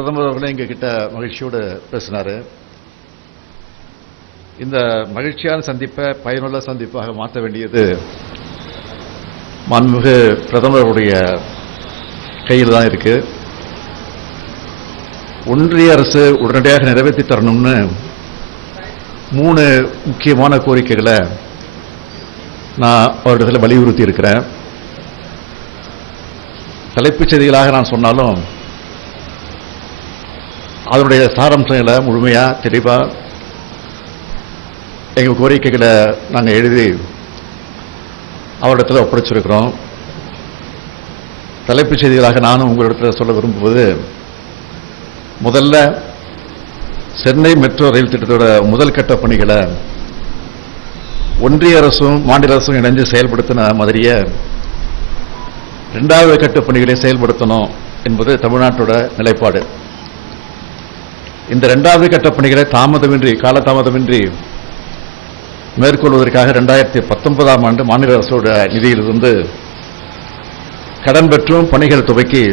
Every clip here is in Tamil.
பிரதமர் அவர்களே எங்ககிட்ட மகிழ்ச்சியோடு பேசினார். இந்த மகிழ்ச்சியான சந்திப்பை பயனுள்ள சந்திப்பாக மாற்ற வேண்டியது மாண்புமிகு பிரதமருடைய கையில் தான் இருக்கு. ஒன்றிய அரசு உடனடியாக நிறைவேற்றி தரணும்னு 3 முக்கியமான கோரிக்கைகளை நான் அவரிடத்தில் வலியுறுத்தி இருக்கிறேன். தலைப்புச் செய்திகளாக நான் சொன்னாலும் அதனுடைய சாராம்சங்களை முழுமையாக தெளிவாக எங்கள் கோரிக்கைகளை நாங்கள் எழுதி அவரிடத்தில் ஒப்படைச்சிருக்கிறோம். தலைப்புச் செய்திகளாக நானும் உங்களிடத்தில் சொல்ல விரும்புவது, முதல்ல சென்னை மெட்ரோ ரயில் திட்டத்தோட முதல் கட்ட பணிகளை ஒன்றிய அரசும் மாநில அரசும் இணைந்து செயல்படுத்தின மாதிரியே 2வது கட்ட பணிகளை செயல்படுத்தணும் என்பது தமிழ்நாட்டோட நிலைப்பாடு. இந்த 2வது கட்ட பணிகளை காலதாமதமின்றி மேற்கொள்வதற்காக 2019ஆம் ஆண்டு மாநில அரசோட நிதியிலிருந்து கடன் பெற்றும் பணிகள் துவக்கி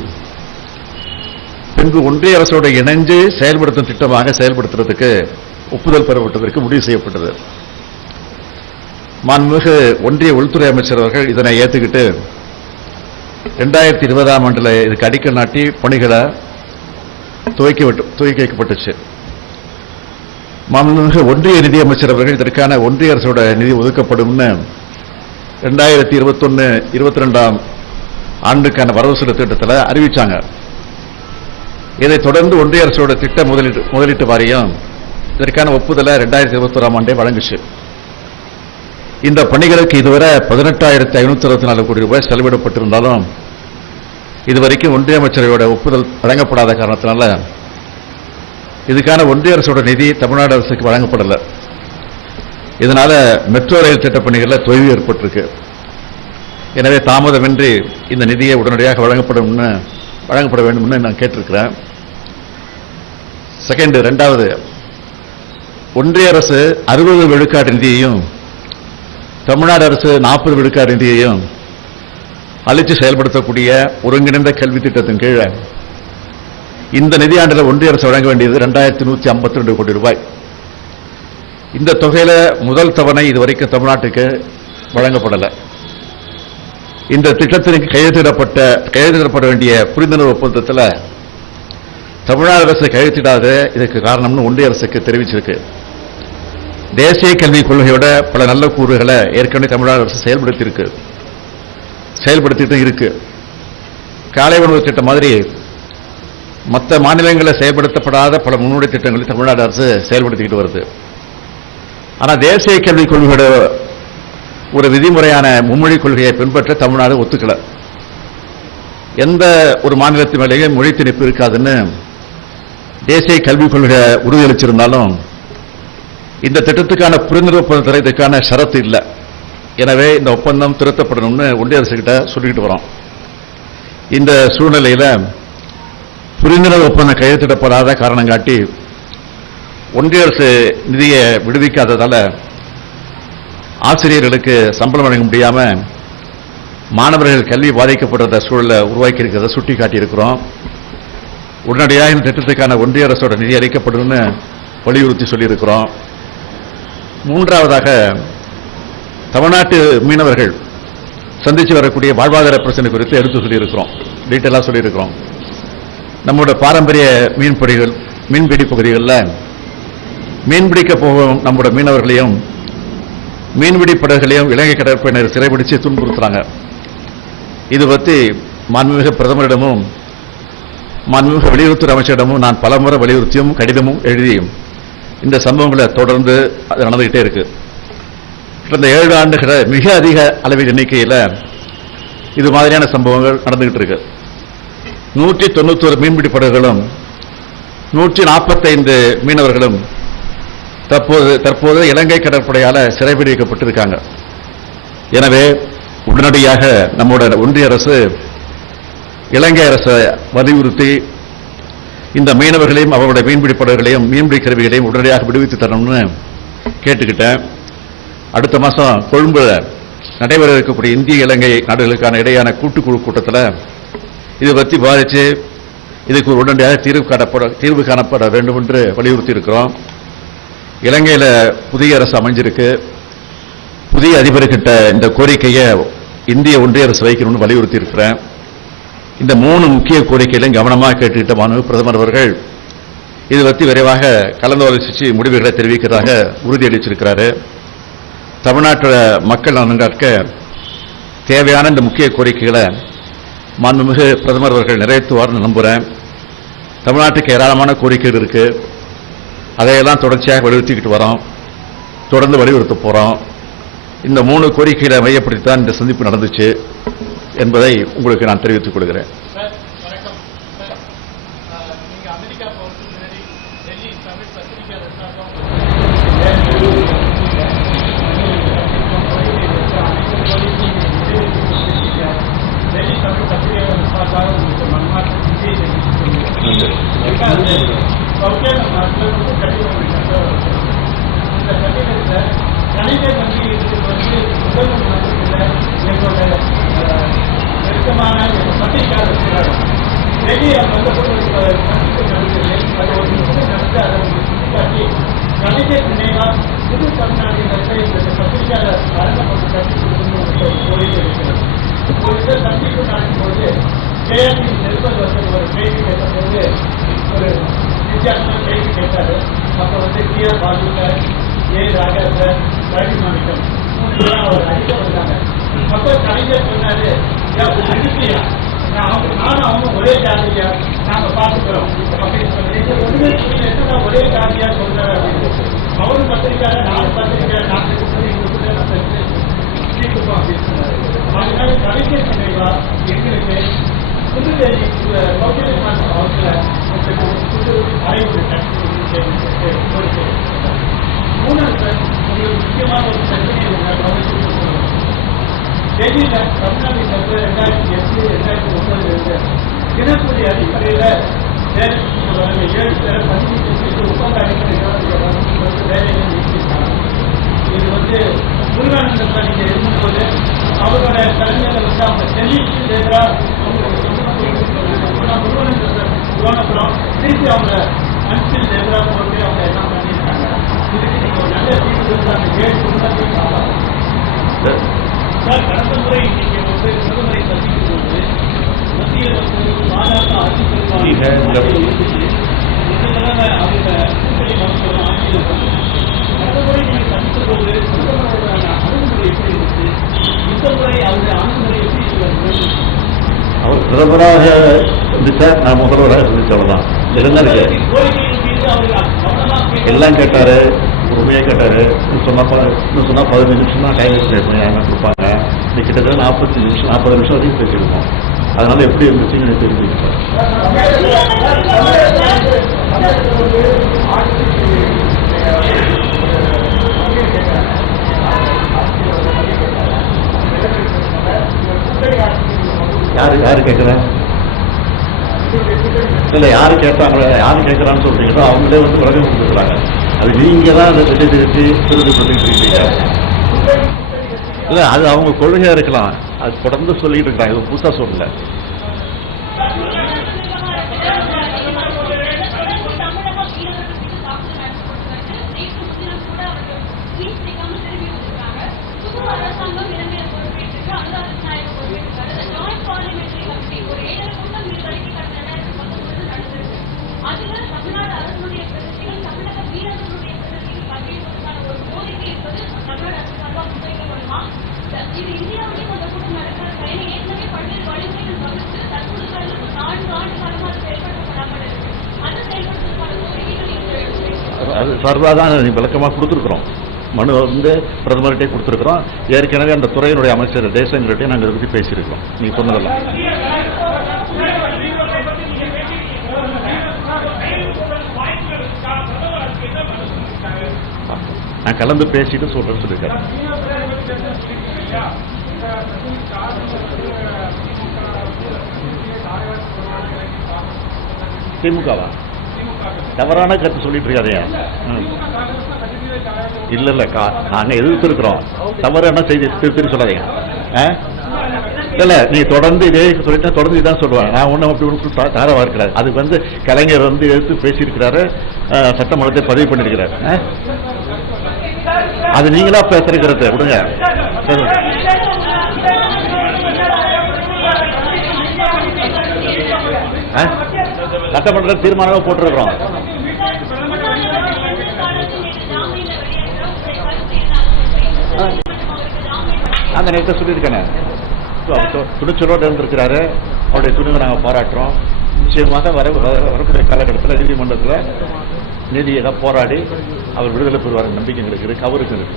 பின்பு ஒன்றிய அரசோடு இணைந்து செயல்படுத்தும் திட்டமாக செயல்படுத்துறதுக்கு ஒப்புதல் பெறப்பட்டதற்கு முடிவு செய்யப்பட்டது. மாண்புமிகு ஒன்றிய உள்துறை அமைச்சர் அவர்கள் இதனை ஏற்றுக்கிட்டு 2020ஆம் ஆண்டில் இதுக்கு அடிக்கல் நாட்டி பணிகளை துவக்கி வைக்கப்பட்டுச்சு. மாண்புமிகு ஒன்றிய நிதியமைச்சர் அவர்கள் இதற்கான ஒன்றிய அரசோட நிதி ஒதுக்கப்படும்னு 2021-22ஆம் ஆண்டுக்கான வரவு செலவு திட்டத்தில் அறிவிச்சாங்க. இதைத் தொடர்ந்து ஒன்றிய அரசோட திட்ட முதலீட்டு வாரியம் இதற்கான ஒப்புதலை 2021ஆம் ஆண்டே வழங்குச்சு. இந்த பணிகளுக்கு இதுவரை 18,564 கோடி ரூபாய் செலவிடப்பட்டிருந்தாலும் இதுவரைக்கும் ஒன்றிய அமைச்சரோட ஒப்புதல் வழங்கப்படாத காரணத்தினால இதுக்கான ஒன்றிய அரசோட நிதி தமிழ்நாடு அரசுக்கு வழங்கப்படலை. இதனால மெட்ரோ ரயில் திட்ட பணிகளில் தொய்வு ஏற்பட்டிருக்கு. எனவே தாமதமின்றி இந்த நிதியை உடனடியாக வழங்கப்பட வேண்டும்னு நான் கேட்டிருக்கிறேன். 2வது, ஒன்றிய அரசு 60 விழுக்காடு நிதியையும் தமிழ்நாடு அரசு 40 விழுக்காடு நிதியையும் அளித்து செயல்படுத்தக்கூடிய ஒருங்கிணைந்த கல்வி திட்டத்தின் கீழே இந்த நிதியாண்டில் ஒன்றிய அரசு வழங்க வேண்டியது 2152 கோடி ரூபாய். இந்த தொகையில முதல் தவணை இதுவரைக்கும் தமிழ்நாட்டுக்கு வழங்கப்படலை. இந்த திட்டத்திற்கு கையெழுத்திடப்பட வேண்டிய புரிந்துணர்வு ஒப்பந்தத்தில் தமிழ்நாடு அரசு கையெழுத்திடாத இதற்கு காரணம்னு ஒன்றிய அரசுக்கு தெரிவிச்சிருக்கு. தேசிய கல்விக் கொள்கையோட பல நல்ல கூறுகளை ஏற்கனவே தமிழ்நாடு அரசு செயல்படுத்திட்டு இருக்கு. காலை உணவு திட்டம் மாதிரி மற்ற மாநிலங்களில் செயல்படுத்தப்படாத பல முன்னோடி திட்டங்களை தமிழ்நாடு அரசு செயல்படுத்திக்கிட்டு வருது. ஆனால் தேசிய கல்விக் கொள்கையோட ஒரு விதிமுறையான மும்மொழி கொள்கையை பின்பற்ற தமிழ்நாடு ஒத்துக்கல. எந்த ஒரு மாநிலத்தின் மேலேயும் மொழி திணிப்பு இருக்காதுன்னு தேசிய கல்விக் கொள்கை உறுதியளிச்சிருந்தாலும் இந்த திட்டத்துக்கான புரிந்துணர்வு ஒப்பந்தத்தில் இதுக்கான ஷரத்து இல்லை. எனவே இந்த ஒப்பந்தம் திருத்தப்படணும்னு ஒன்றிய அரசு கிட்ட சொல்லிக்கிட்டு வரோம். இந்த சூழ்நிலையில் புரிந்துணர்வு ஒப்பந்தம் கையெழுத்திடப்படாத காரணம் காட்டி ஒன்றிய அரசு நிதியை விடுவிக்காததால ஆசிரியர்களுக்கு சம்பளம் வழங்க முடியாம மாணவர்கள் கல்வி பாதிக்கப்படுற சூழலை உருவாக்கி இருக்கிறத சுட்டி காட்டியிருக்கிறோம். உடனடியாக இந்த திட்டத்துக்கான ஒன்றிய அரசோட நிதி அளிக்கப்படும்னு வலியுறுத்தி சொல்லியிருக்கிறோம். 3வதாக, தமிழ்நாட்டு மீனவர்கள் சந்திச்சு வரக்கூடிய வாழ்வாதார பிரச்சனை குறித்து எடுத்து சொல்லியிருக்கிறோம், டீட்டெயிலாக சொல்லியிருக்கிறோம். நம்முடைய பாரம்பரிய மீன்பிடி பகுதிகளில் மீன்பிடிக்க போகும் நம்முடைய மீனவர்களையும் மீன்பிடி படகுகளையும் இலங்கை கடற்படையினர் சிறைபிடிச்சு துன்புறுத்துறாங்க. இது பற்றி மாண்புமிகு பிரதமரிடமும் மாண்புமிகு வெளியுறவுத்துறை அமைச்சரிடமும் நான் பலமுறை வலியுறுத்தியும் கடிதமும் எழுதியும் இந்த சம்பவங்களை தொடர்ந்து அது நடந்துகிட்டே இருக்கு. கடந்த 7 ஆண்டுகள மிக அதிக அளவில் எண்ணிக்கையில் இது மாதிரியான சம்பவங்கள் நடந்துகிட்டு இருக்கு. 191 மீன்பிடி படகுகளும் 145 மீனவர்களும் தற்போது இலங்கை கடற்படையால் சிறைபிடிக்கப்பட்டிருக்காங்க. எனவே உடனடியாக நம்முடைய ஒன்றிய அரசு இலங்கை அரசை வலியுறுத்தி இந்த மீனவர்களையும் அவருடைய மீன்பிடி படகுகளையும் மீன்பிடி கருவிகளையும் உடனடியாக விடுவித்து தரணும்னு கேட்டுக்கிட்டேன். அடுத்த மாதம் கொழும்புல நடைபெற இருக்கக்கூடிய இந்திய இலங்கை நாடுகளுக்கான இடையான கூட்டுக்குழு கூட்டத்தில் இதை பற்றி விவாதித்து இதுக்கு ஒரு உடனடியாக தீர்வு காணப்பட வேண்டும் என்று வலியுறுத்தி இருக்கிறோம். இலங்கையில் புதிய அரசு அமைஞ்சிருக்கு. புதிய அதிபர்கிட்ட இந்த கோரிக்கையை இந்திய ஒன்றிய அரசு வைக்கணும்னு வலியுறுத்தி இருக்கிறேன். இந்த 3 முக்கிய கோரிக்கைகளையும் கவனமாக கேட்டுக்கிட்ட பிரதமர் அவர்கள் இது பற்றி விரைவாக கலந்தாலோசித்து முடிவுகளை தெரிவிக்கிறதாக உறுதியளிச்சிருக்கிறாரு. தமிழ்நாட்டில் மக்கள் நலன்காக்க தேவையான இந்த முக்கிய கோரிக்கைகளை மாண்புமிகு பிரதமர் அவர்கள் நிறைவேற்றுவார்னு நம்புகிறேன். தமிழ்நாட்டுக்கு ஏராளமான கோரிக்கைகள் இருக்கு. அதையெல்லாம் தொடர்ச்சியாக வலியுறுத்திக்கிட்டு வரோம், தொடர்ந்து வலியுறுத்த போறோம். இந்த 3 கோரிக்கைகளை மையப்படுத்தித்தான் இந்த சந்திப்பு நடந்துச்சு என்பதை உங்களுக்கு நான் தெரிவித்துக் கொள்கிறேன். ஒரே ஜாதியா நாங்க பாத்துக்கிறோம் அப்படின்னு சொல்லி ஒரே ஜாதியா சொல்றாரு. அவரும் பத்திரிக்கையாளர், நானும் பத்திரிக்கையாளர், நாங்கள் தீர்த்துப்போம் அப்படின்னு சொன்னாரு. அதனால கலைஞர் நினைவா எங்களுக்கு புதுச்சேரி சௌகரியமான அவர்களை புது அறைவுரை கட்டி கோரிக்கை. 3வது உங்களுக்கு முக்கியமான ஒரு பிரச்சனையை கவனித்து டெல்லியில் தமிழ்நாட்டில் 2008, 2009 தினக்கூலி அடிப்படையில் வேலை 7 பேரை பணி செய்து ஒப்பந்த அடிப்படையில் வேலையை நீக்கிட்டாங்க. இது முருகானந்தம் நீங்க இருக்கும்போது அவரோட கலைஞர்கள் அவங்க டெல்லிக்கு எதிராக முருகானந்தம் போனப்புறம் திருப்பி அவங்க அன்பில் எதிராக போட்டு அவங்க எல்லாம் பண்ணியிருக்காங்க. இதுக்கு நீங்க ஒரு நல்ல தீர்வு அந்த 7 குடும்பத்தையும் கடந்த முறை நீங்க பிரதமரை சந்திக்கும் போது மத்திய பாஜக அரசு அவங்க கூட்டணி மருத்துவம் ஆட்சியில் கடந்த முறை நீங்கள் சந்தித்த போது பிரதமரோட அணுகுமுறை எப்படி இருந்துச்சு? இந்த முறை அவருடைய அணுகுமுறை எப்படி இருக்கு? அவர் பிரதமராக இருந்துச்சார், நான் முதல்வராக இருந்துச்சவர்தான் எல்லாம் கேட்டாரு, உண்மையாக கேட்டாரு. சொன்னா 15 நிமிஷம் தான் டைம் கொடுப்பாங்க. இன்னைக்கு கிட்டத்தட்ட 40 நிமிஷம் வரைக்கும் பேசியிருக்கோம். அதனால எப்படி இருந்துச்சுன்னு எனக்கு தெரிஞ்சுக்கிட்டேன். யாரு கேட்கிறேன் இல்லை, யாரு கேட்டாங்களோ யாரு கேட்கறான்னு சொல்றீங்களோ அவங்களே விலகம் கொடுத்துருக்காங்க. அது நீங்க தான் அதை திருத்தி சொல்லிட்டு இருக்கீங்க. இல்ல, அது அவங்க கொள்கையா இருக்கலாம். அது தொடர்ந்து சொல்லிட்டு இருக்காங்க, இது புதுசா சொல்லல. அது சார்பாக விளக்கமாக கொடுத்துருக்குறோம். மனு பிரதமர்கிட்டே கொடுத்துருக்குறோம். ஏற்கனவே அந்த துறையினுடைய அமைச்சர் தேசங்கள்கிட்டே நாங்கள் இதை பற்றி பேசியிருக்கிறோம். நீங்க சொன்னதெல்லாம் நான் கலந்து பேசிட்டு சொல்றேன்னு சொல்லியிருக்கேன். திமுகவா? தவறான கருத்து சொல்லிட்டு இருக்காதையா? இல்ல நாங்க எதிர்த்து இருக்கிறோம். தவறு என்ன செய்தி திருப்பி சொல்லாதீங்க. இல்ல நீ தொடர்ந்து இதே சொல்லிட்டா தொடர்ந்து இதான் சொல்லுவாங்க. நான் ஒன்றும் அப்படி ஒன்று தாரவா இருக்கிறாரு. அதுக்கு வந்து கலைஞர் வந்து எடுத்து பேசியிருக்கிறாரு, சட்டமன்றத்தை பதிவு பண்ணியிருக்கிறார். அது நீங்களா பேசுறது விடுங்க. சட்டமன்ற தீர்மானமாக போட்டிருக்கிறோம். அந்த நேரத்தை சொல்லியிருக்கேன். துணிச்சலோடு இருந்திருக்கிறாரு. அவருடைய துணிவை நாங்கள் பாராட்டுறோம். நிச்சயமாக வரக்கூடிய காலகட்டத்தில் நீதிமன்றத்தில் நீதியை போராடி அவர் விடுதலை பெறுவார் நம்பிக்கை எங்களுக்கு இருக்கு, அவருக்கு இருக்கு.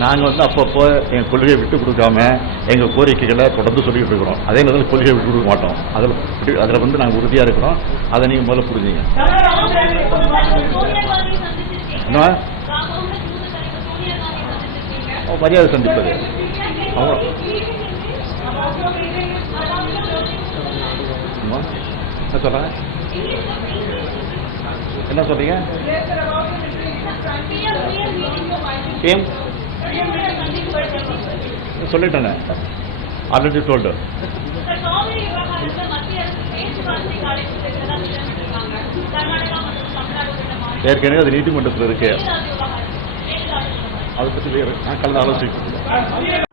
நாங்கள் வந்து அப்பப்போ எங்கள் கொள்கையை விட்டு கொடுக்காம எங்கள் கோரிக்கைகளை தொடர்ந்து சொல்லிட்டு இருக்கிறோம். அதே மாதிரி கொள்கையை விட்டு கொடுக்க மாட்டோம். அதில் வந்து நாங்கள் உறுதியாக இருக்கிறோம். அதை நீங்கள் முதல்ல புரிஞ்சுங்க. மரியாதை சந்திப்பது என்ன சொல்றாங்க? என்ன சொல்றீங்க? சொல்லிட்டேன், ஆல்ரெடி டோல்டு. ஏற்கனவே அது நீதிமன்றத்தில் இருக்கு. அதை பற்றி கலந்து ஆலோசிக்க